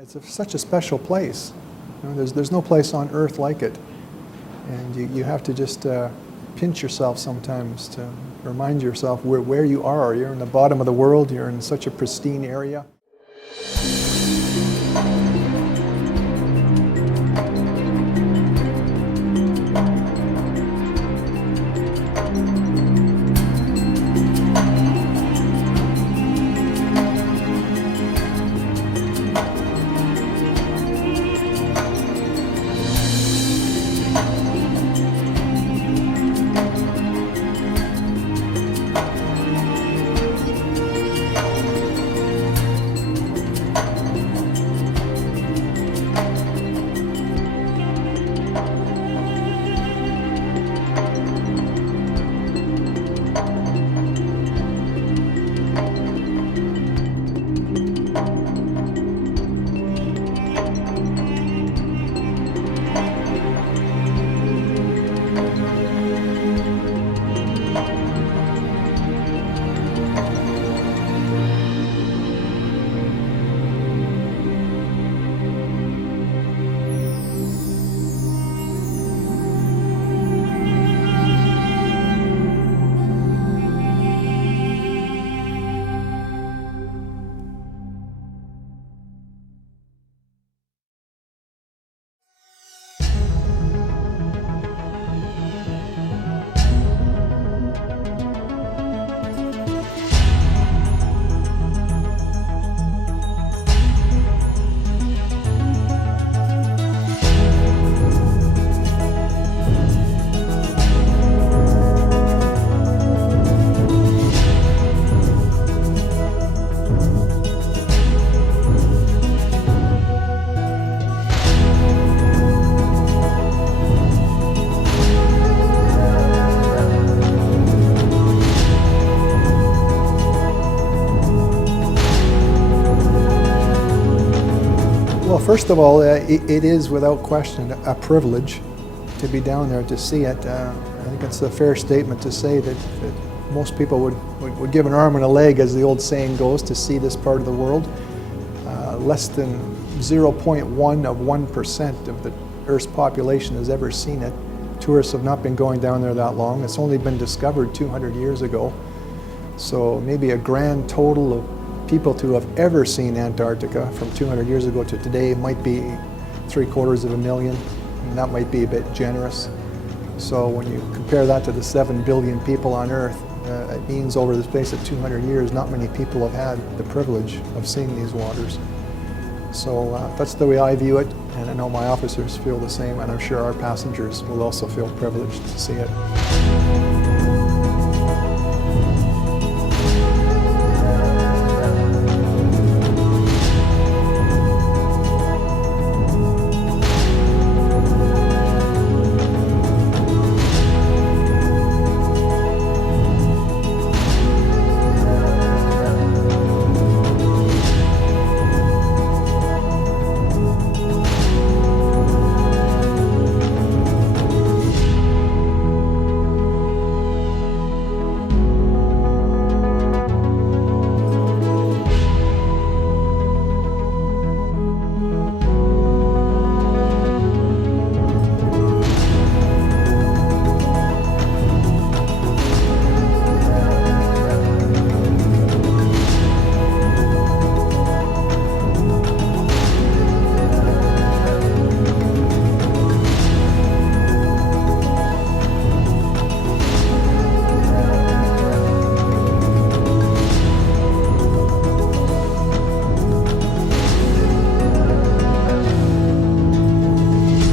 Such a special place. You know, there's no place on earth like it. And you have to just pinch yourself sometimes to remind yourself where you are. You're in the bottom of the world, you're in such a pristine area. Well, first of all, it is without question a privilege to be down there to see it. I think it's a fair statement to say that most people would give an arm and a leg, as the old saying goes, to see this part of the world. Less than 0.1 of 1% of the Earth's population has ever seen it. Tourists have not been going down there that long. It's only been discovered 200 years ago. So maybe a grand total of people to have ever seen Antarctica from 200 years ago to today might be 750,000, and that might be a bit generous. So when you compare that to the 7 billion people on Earth, it means over the space of 200 years, not many people have had the privilege of seeing these waters. So that's the way I view it, and I know my officers feel the same, and I'm sure our passengers will also feel privileged to see it.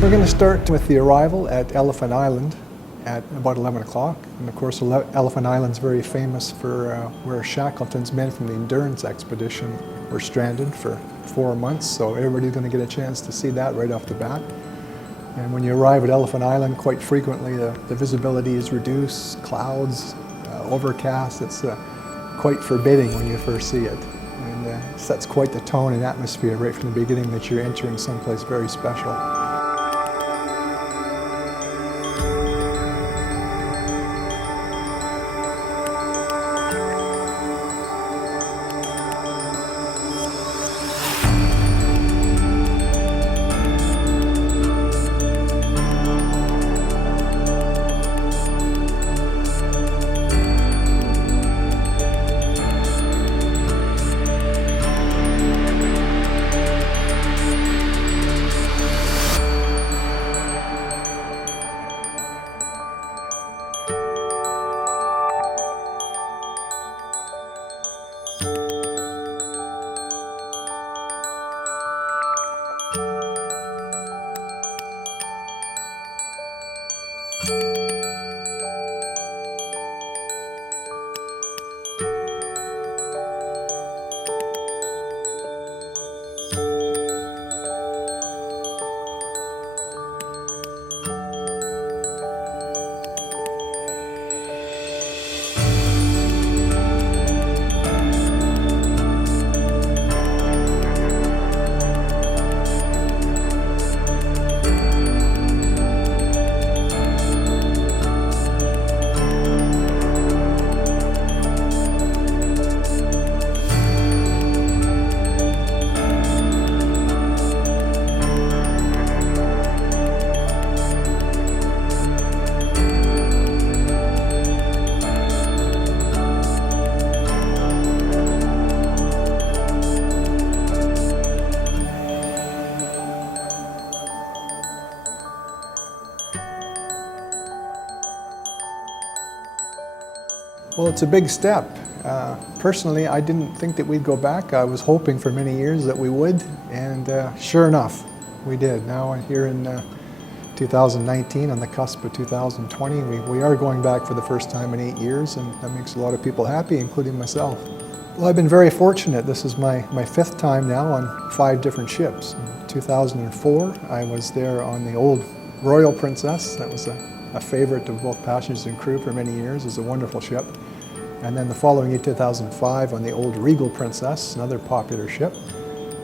We're going to start with the arrival at Elephant Island at about 11 o'clock. And of course, Elephant Island's very famous for where Shackleton's men from the Endurance expedition were stranded for 4 months. So everybody's going to get a chance to see that right off the bat. And when you arrive at Elephant Island, quite frequently the visibility is reduced, clouds, overcast. It's quite forbidding when you first see it. And sets quite the tone and atmosphere right from the beginning that you're entering someplace very special. Well, it's a big step. Personally, I didn't think that we'd go back. I was hoping for many years that we would, and sure enough, we did. Now here in 2019, on the cusp of 2020, we are going back for the first time in 8 years, and that makes a lot of people happy, including myself. Well, I've been very fortunate. This is my 5th time now on 5 different ships. In 2004, I was there on the old Royal Princess. That was a favorite of both passengers and crew for many years. It was a wonderful ship. And then the following year, 2005, on the old Regal Princess, another popular ship.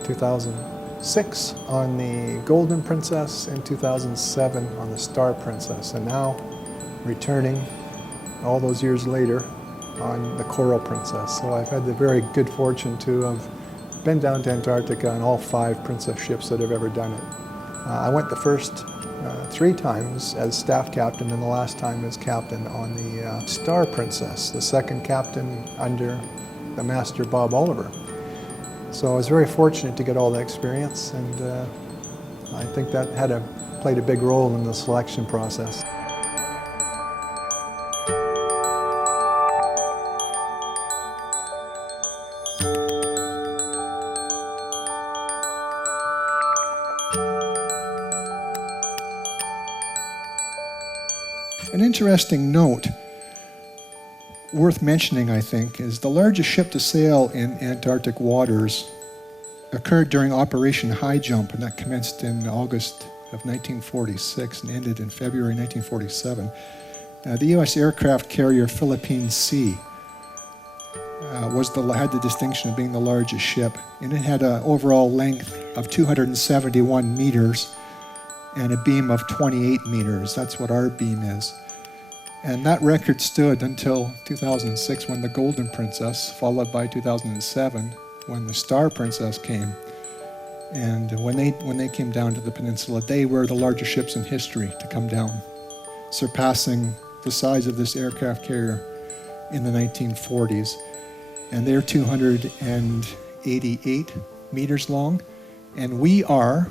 2006 on the Golden Princess, and 2007 on the Star Princess. And now, returning all those years later, on the Coral Princess. So I've had the very good fortune to have been down to Antarctica on all 5 Princess ships that have ever done it. I went the first 3 times as staff captain, and the last time as captain on the Star Princess, the second captain under the master Bob Oliver. So I was very fortunate to get all that experience, and I think that played a big role in the selection process. An interesting note, worth mentioning I think, is the largest ship to sail in Antarctic waters occurred during Operation High Jump, and that commenced in August of 1946 and ended in February 1947. The U.S. aircraft carrier Philippine Sea had the distinction of being the largest ship, and it had an overall length of 271 meters and a beam of 28 meters. That's what our beam is. And that record stood until 2006, when the Golden Princess, followed by 2007, when the Star Princess came. And when they came down to the peninsula, they were the largest ships in history to come down, surpassing the size of this aircraft carrier in the 1940s. And they're 288 meters long, and we are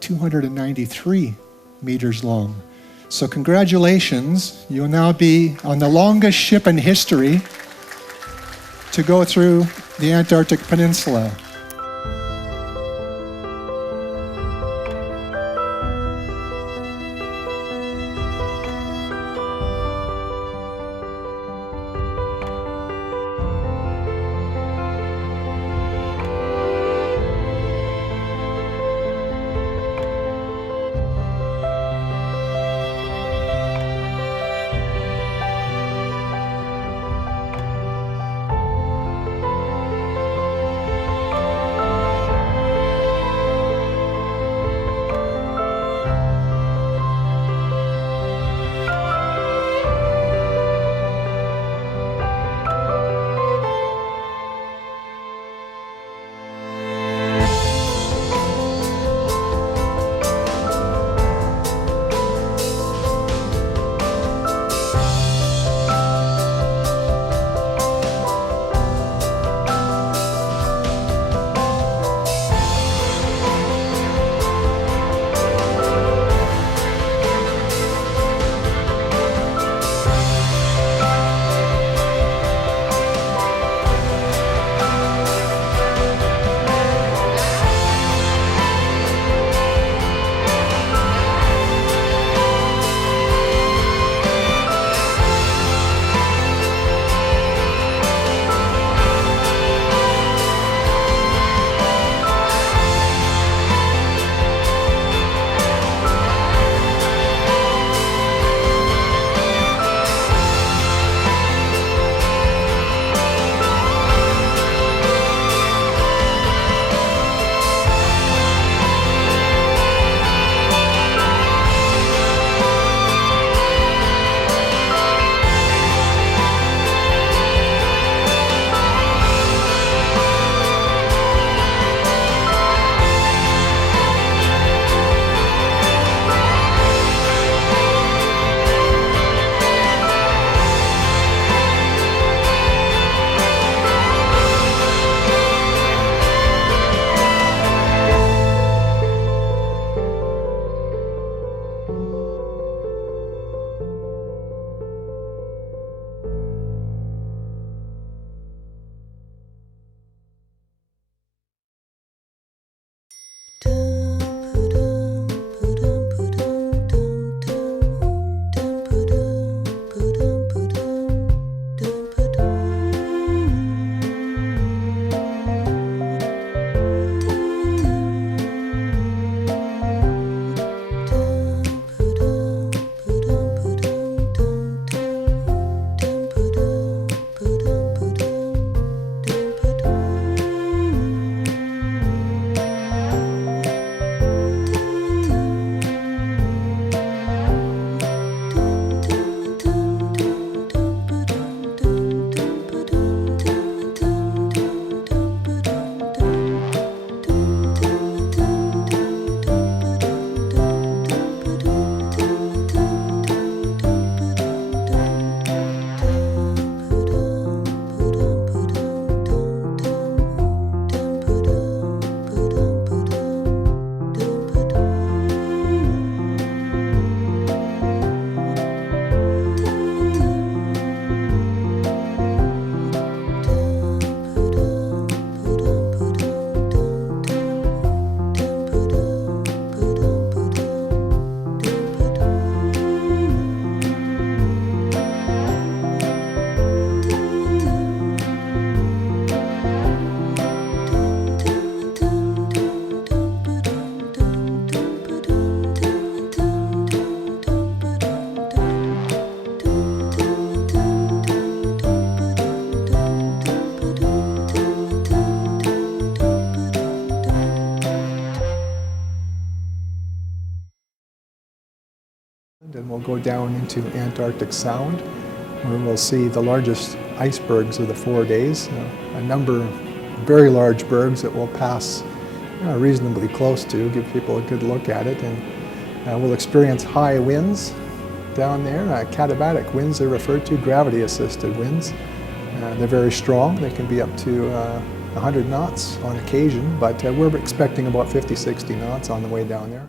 293 meters long. So congratulations, you'll now be on the longest ship in history to go through the Antarctic Peninsula. go down into Antarctic Sound, where we'll see the largest icebergs of the 4 days, a number of very large bergs that we'll pass reasonably close to, give people a good look at it, and we'll experience high winds down there. Katabatic winds are referred to, gravity-assisted winds. They're very strong. They can be up to 100 knots on occasion, but we're expecting about 50-60 knots on the way down there.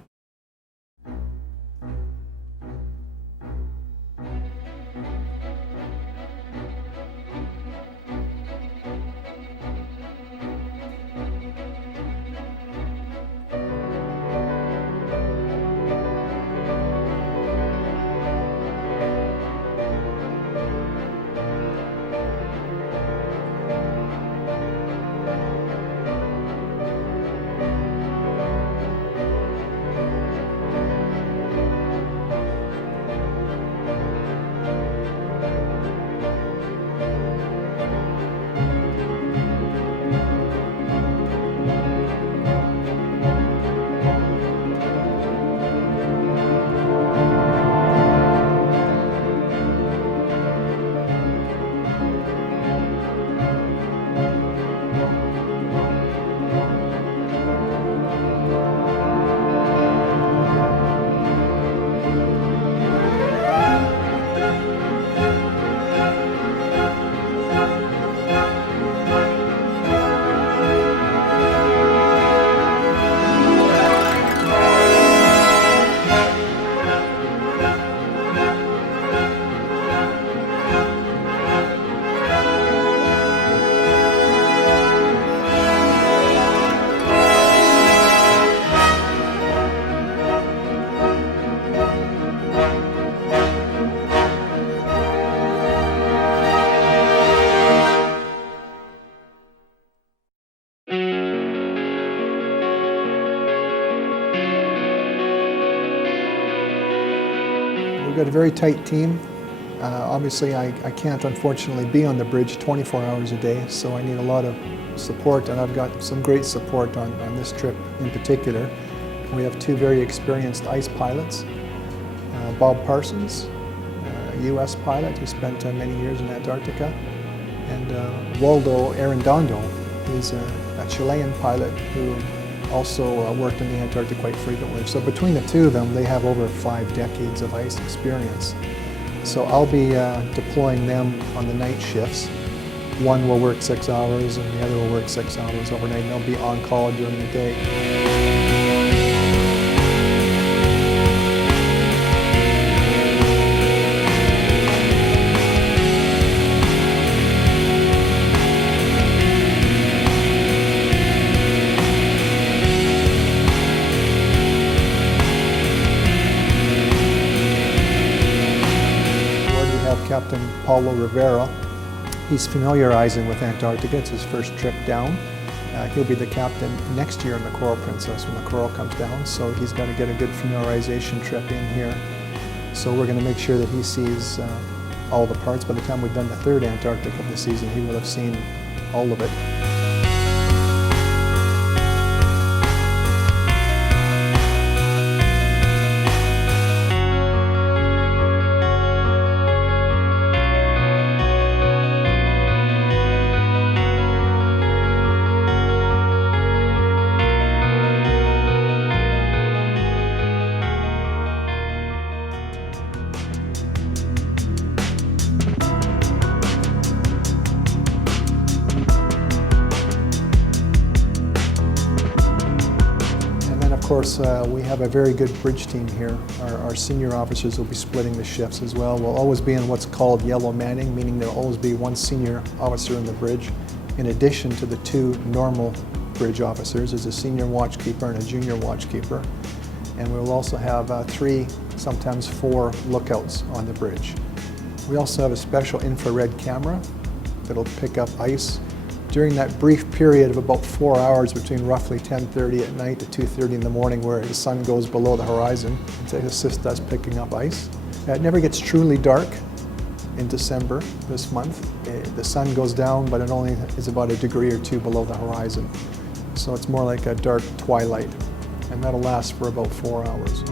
We've got a very tight team. Obviously, I can't unfortunately be on the bridge 24 hours a day, so I need a lot of support, and I've got some great support on this trip in particular. We have two very experienced ice pilots, Bob Parsons, a U.S. pilot who spent many years in Antarctica, and Waldo Arredondo, who's a Chilean pilot who also worked in the Antarctic quite frequently. So between the two of them, they have over 5 decades of ice experience. So I'll be deploying them on the night shifts. One will work 6 hours and the other will work 6 hours overnight, and they'll be on call during the day. Captain Paulo Rivera. He's familiarizing with Antarctica. It's his first trip down. He'll be the captain next year in the Coral Princess when the Coral comes down, so he's got to get a good familiarization trip in here. So we're going to make sure that he sees all the parts. By the time we've done the 3rd Antarctic of the season, he will have seen all of it. Of course, we have a very good bridge team here. Our senior officers will be splitting the shifts as well. We'll always be in what's called yellow manning, meaning there will always be one senior officer in the bridge, in addition to the 2 normal bridge officers. There's a senior watchkeeper and a junior watchkeeper. And we'll also have 3, sometimes 4 lookouts on the bridge. We also have a special infrared camera that'll pick up ice during that brief period of about 4 hours between roughly 10:30 at night to 2:30 in the morning, where the sun goes below the horizon to assist us picking up ice. It never gets truly dark in December this month. The sun goes down, but it only is about 1 degree or 2 below the horizon. So it's more like a dark twilight, and that'll last for about 4 hours.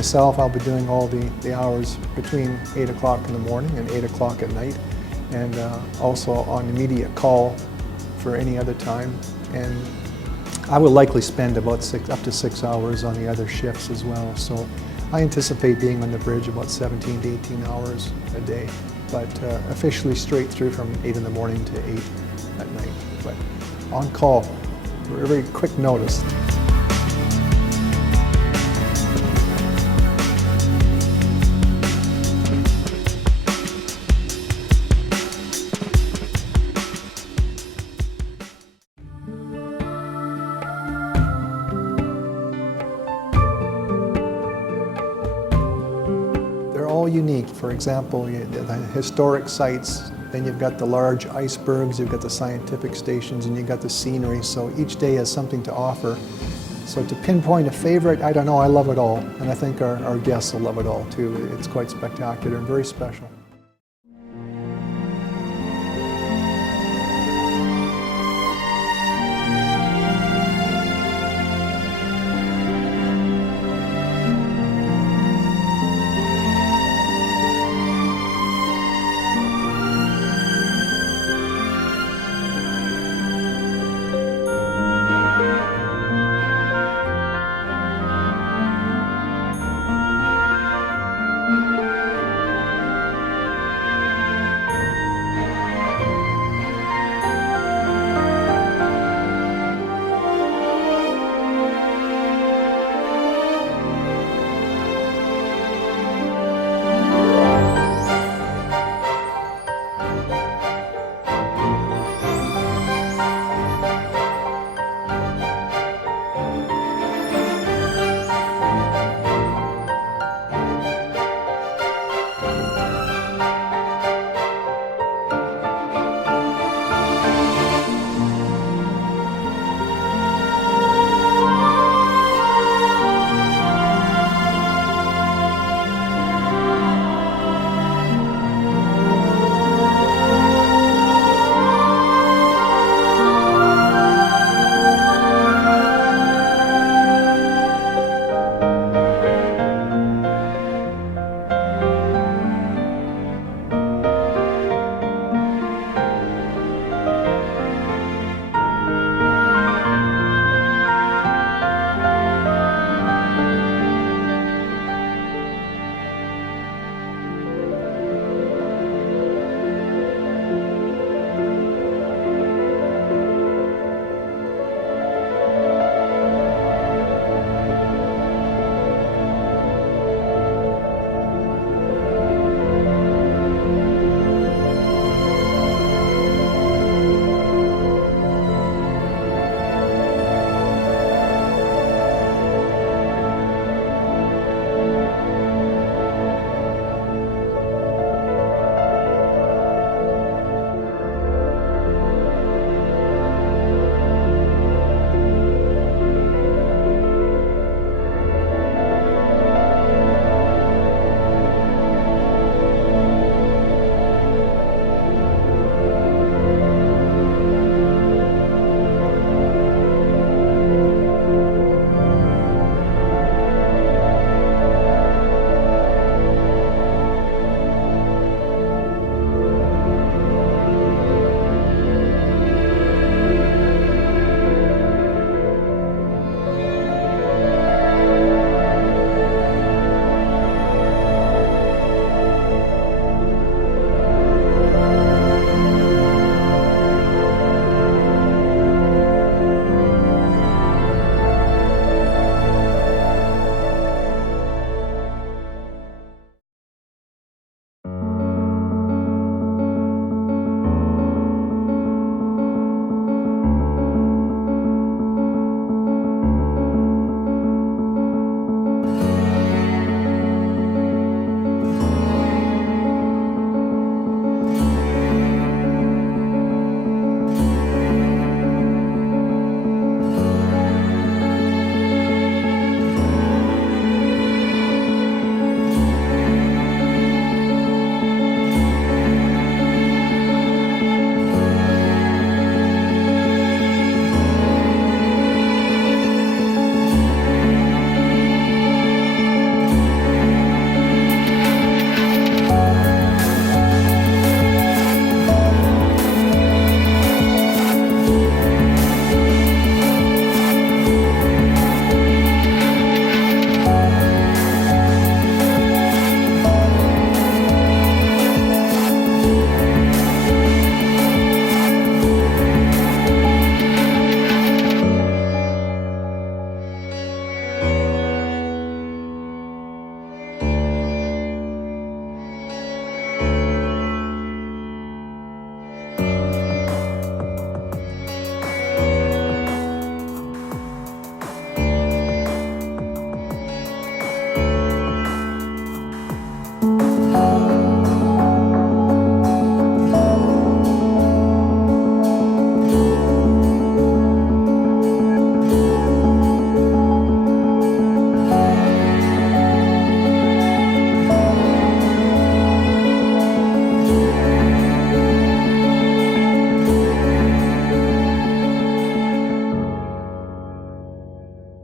myself, I'll be doing all the hours between 8 o'clock in the morning and 8 o'clock at night, and also on immediate call for any other time. And I will likely spend about up to 6 hours on the other shifts as well. So I anticipate being on the bridge about 17 to 18 hours a day, but officially straight through from 8 in the morning to 8 at night. But on call, very quick notice. They're all unique. For example, the historic sites, then you've got the large icebergs, you've got the scientific stations, and you've got the scenery. So each day has something to offer. So to pinpoint a favorite, I don't know, I love it all. And I think our guests will love it all too. It's quite spectacular and very special.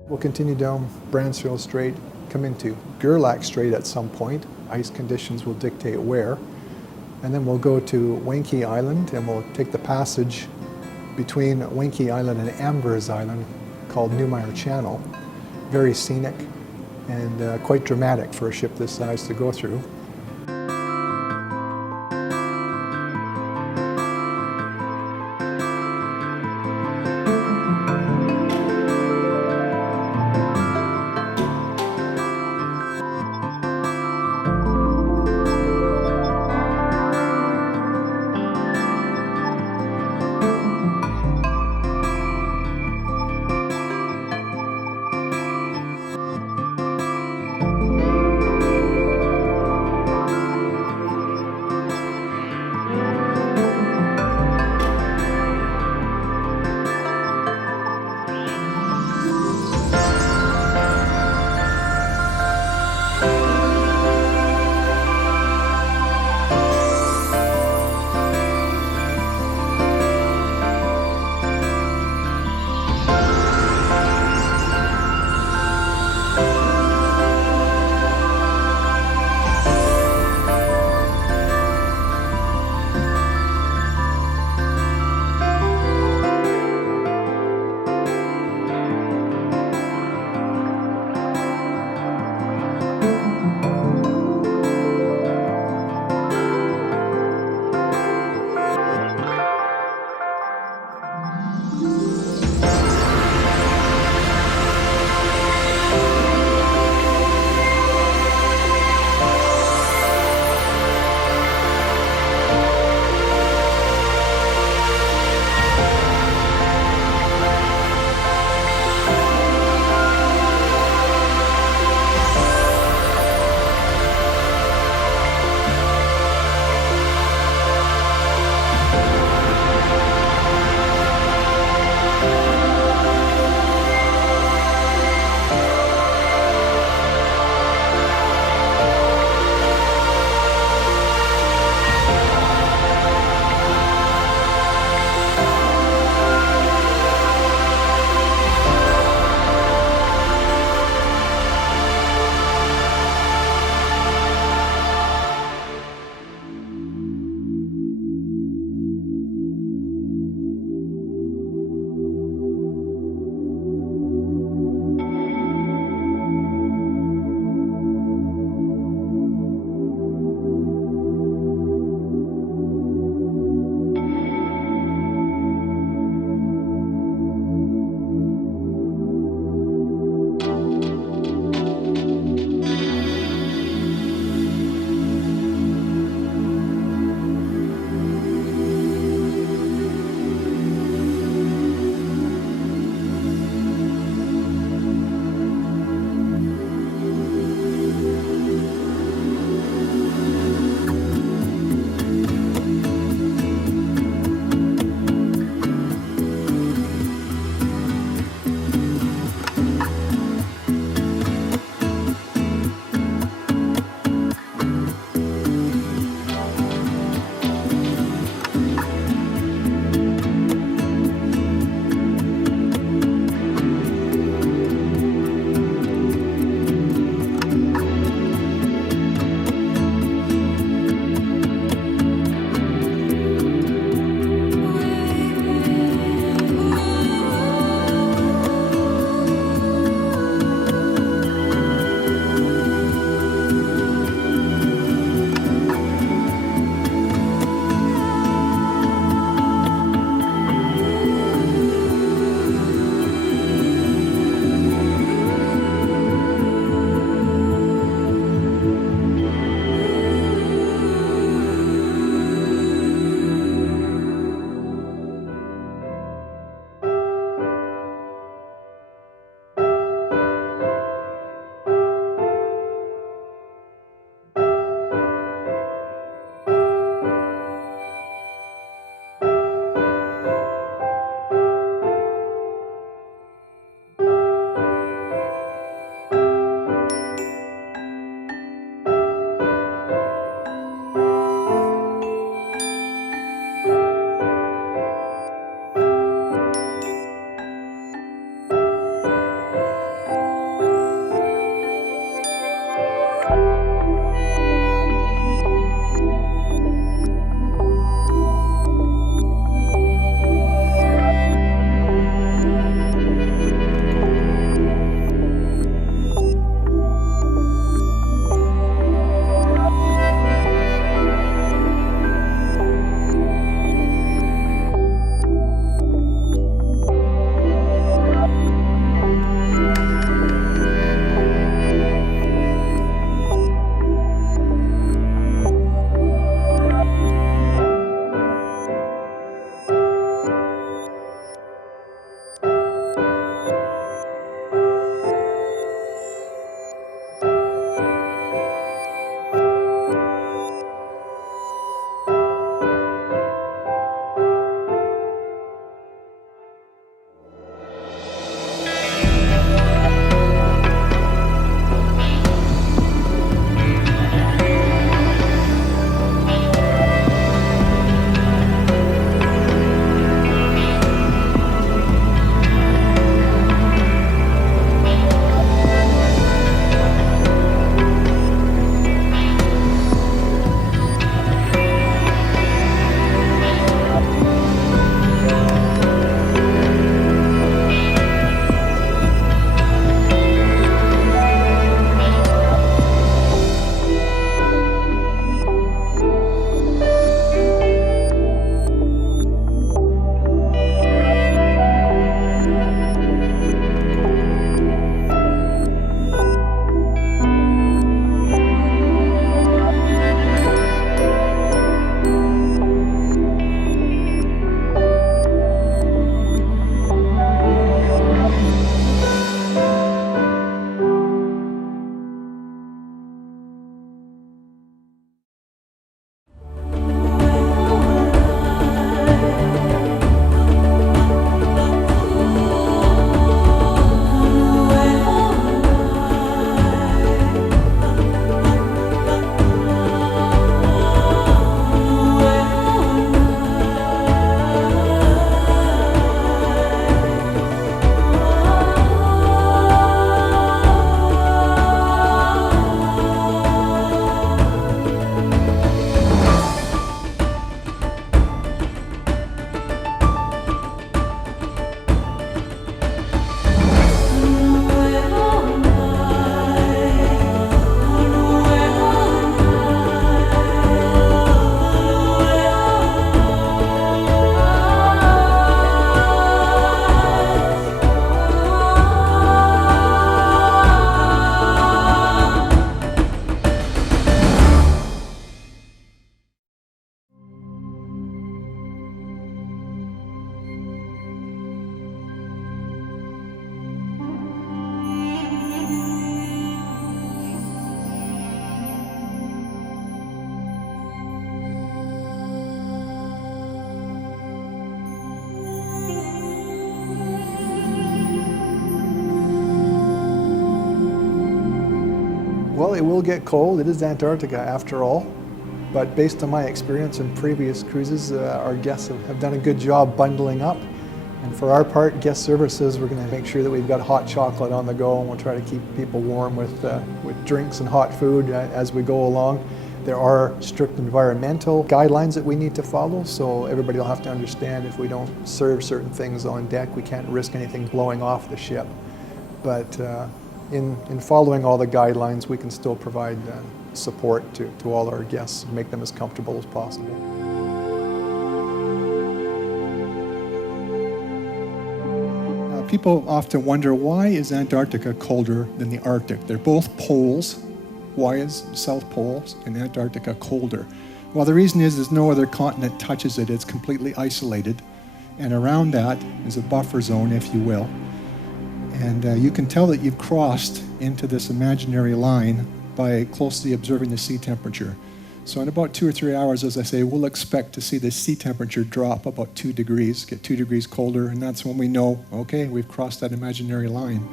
We'll continue down Bransfield Strait, come into Gerlach Strait at some point. Ice conditions will dictate where. And then we'll go to Wanke Island, and we'll take the passage between Wanke Island and Amber's Island called Newmire Channel. Very scenic and quite dramatic for a ship this size to go through. Well, it will get cold. It is Antarctica after all. But based on my experience in previous cruises, our guests have done a good job bundling up. And for our part, guest services, we're going to make sure that we've got hot chocolate on the go, and we'll try to keep people warm with drinks and hot food as we go along. There are strict environmental guidelines that we need to follow, so everybody will have to understand if we don't serve certain things on deck, we can't risk anything blowing off the ship. But in following all the guidelines, we can still provide support to all our guests and make them as comfortable as possible. People often wonder, why is Antarctica colder than the Arctic? They're both poles. Why is South Pole and Antarctica colder? Well, the reason is there's no other continent touches it. It's completely isolated. And around that is a buffer zone, if you will. And you can tell that you've crossed into this imaginary line by closely observing the sea temperature. So in about 2 or 3 hours, as I say, we'll expect to see the sea temperature drop about 2 degrees, get 2 degrees colder, and that's when we know, okay, we've crossed that imaginary line.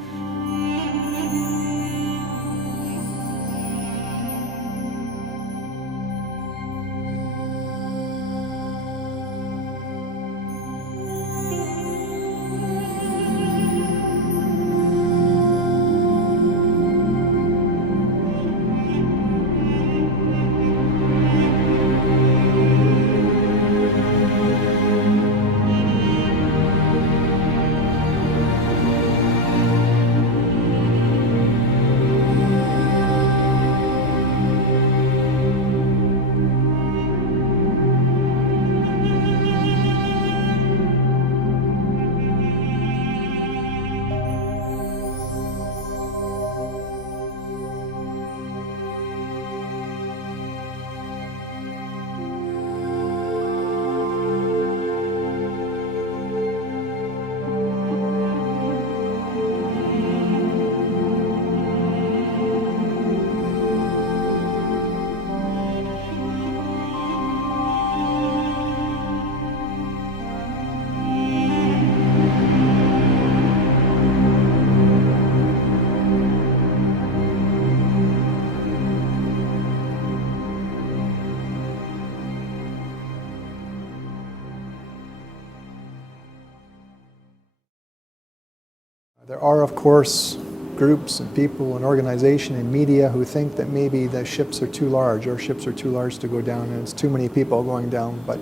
There are, of course, groups and people and organization and media who think that maybe the ships are too large, or ships are too large to go down, and it's too many people going down. But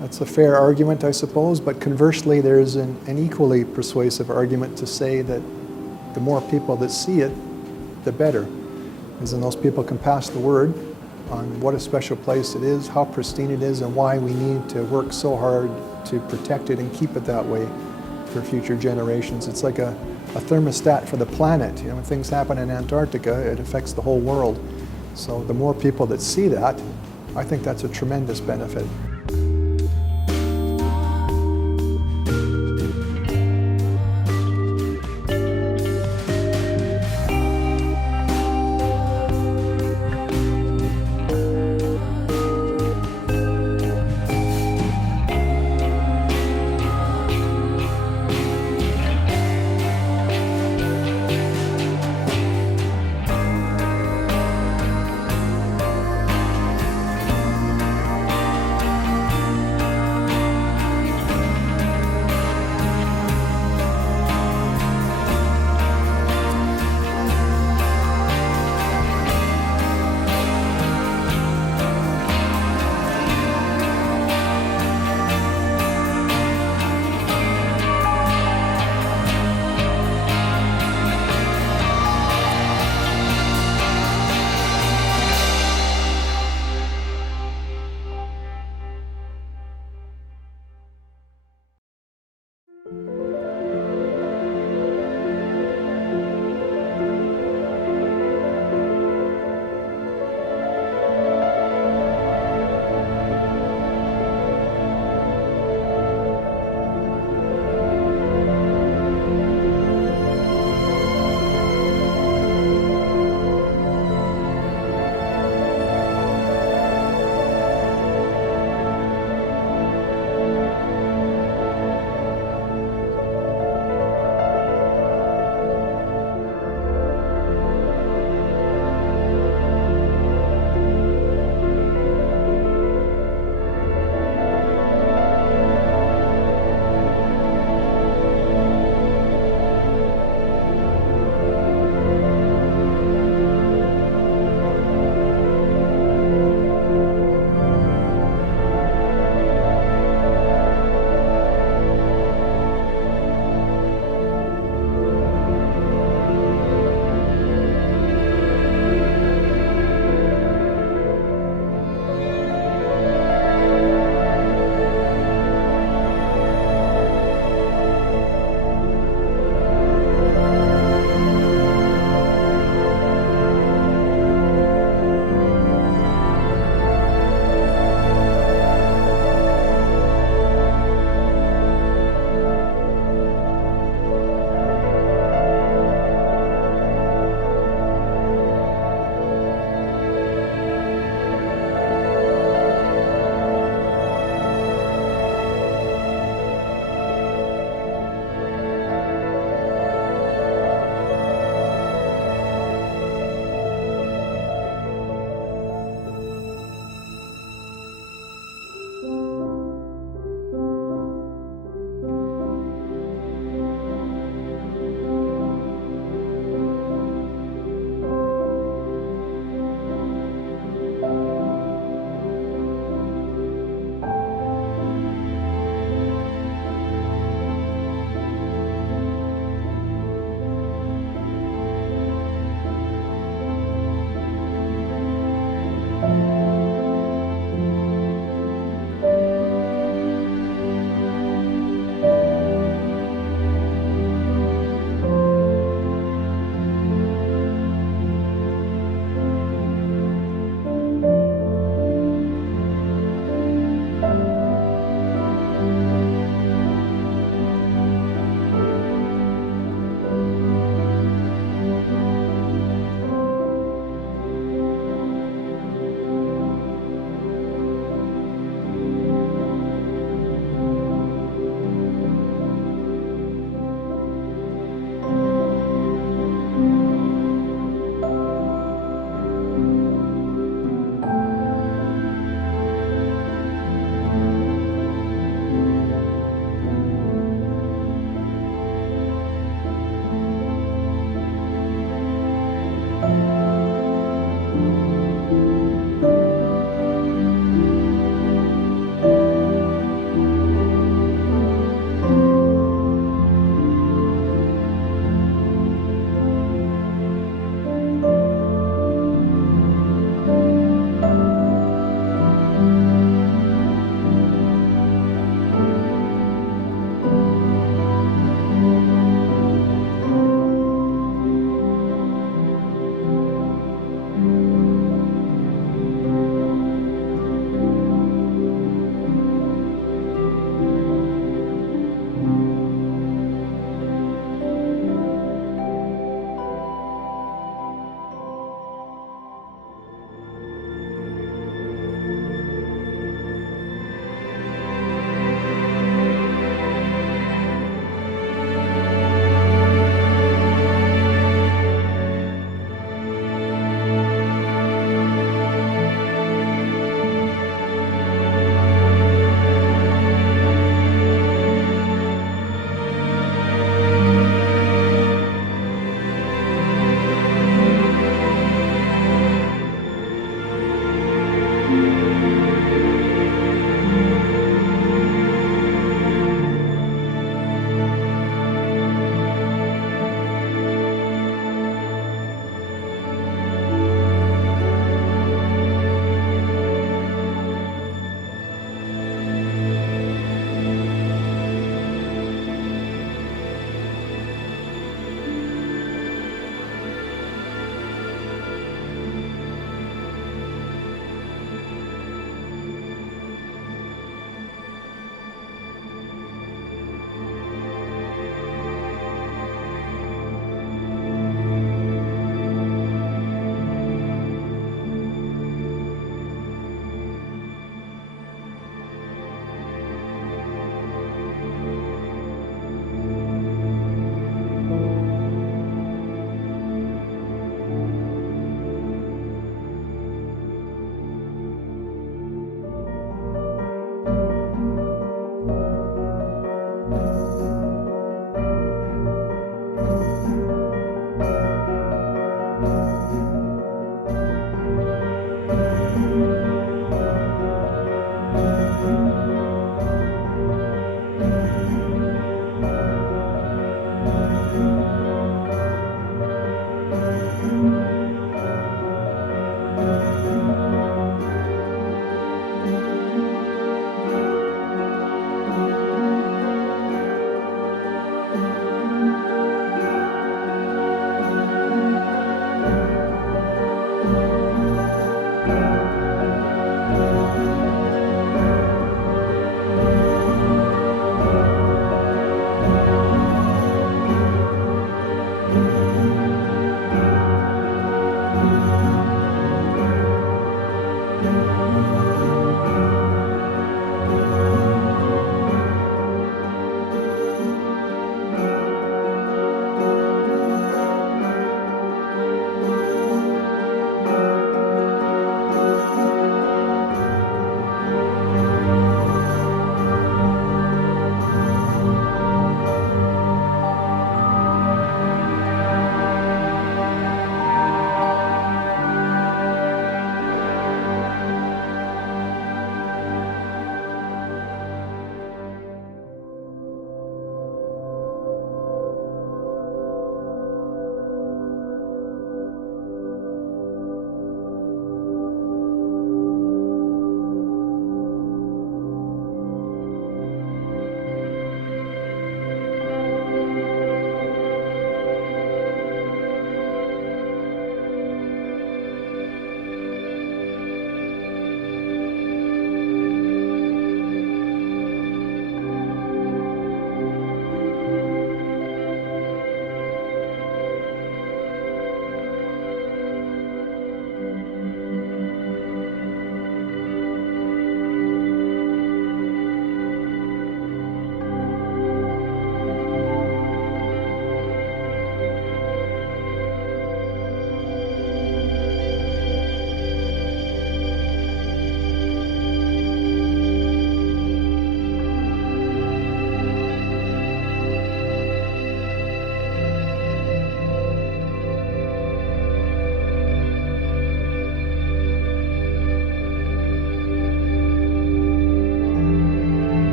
that's a fair argument, I suppose. But conversely, there's an equally persuasive argument to say that the more people that see it, the better. Because then those people can pass the word on what a special place it is, how pristine it is, and why we need to work so hard to protect it and keep it that way for future generations. It's like a thermostat for the planet. You know, when things happen in Antarctica, it affects the whole world. So the more people that see that, I think that's a tremendous benefit.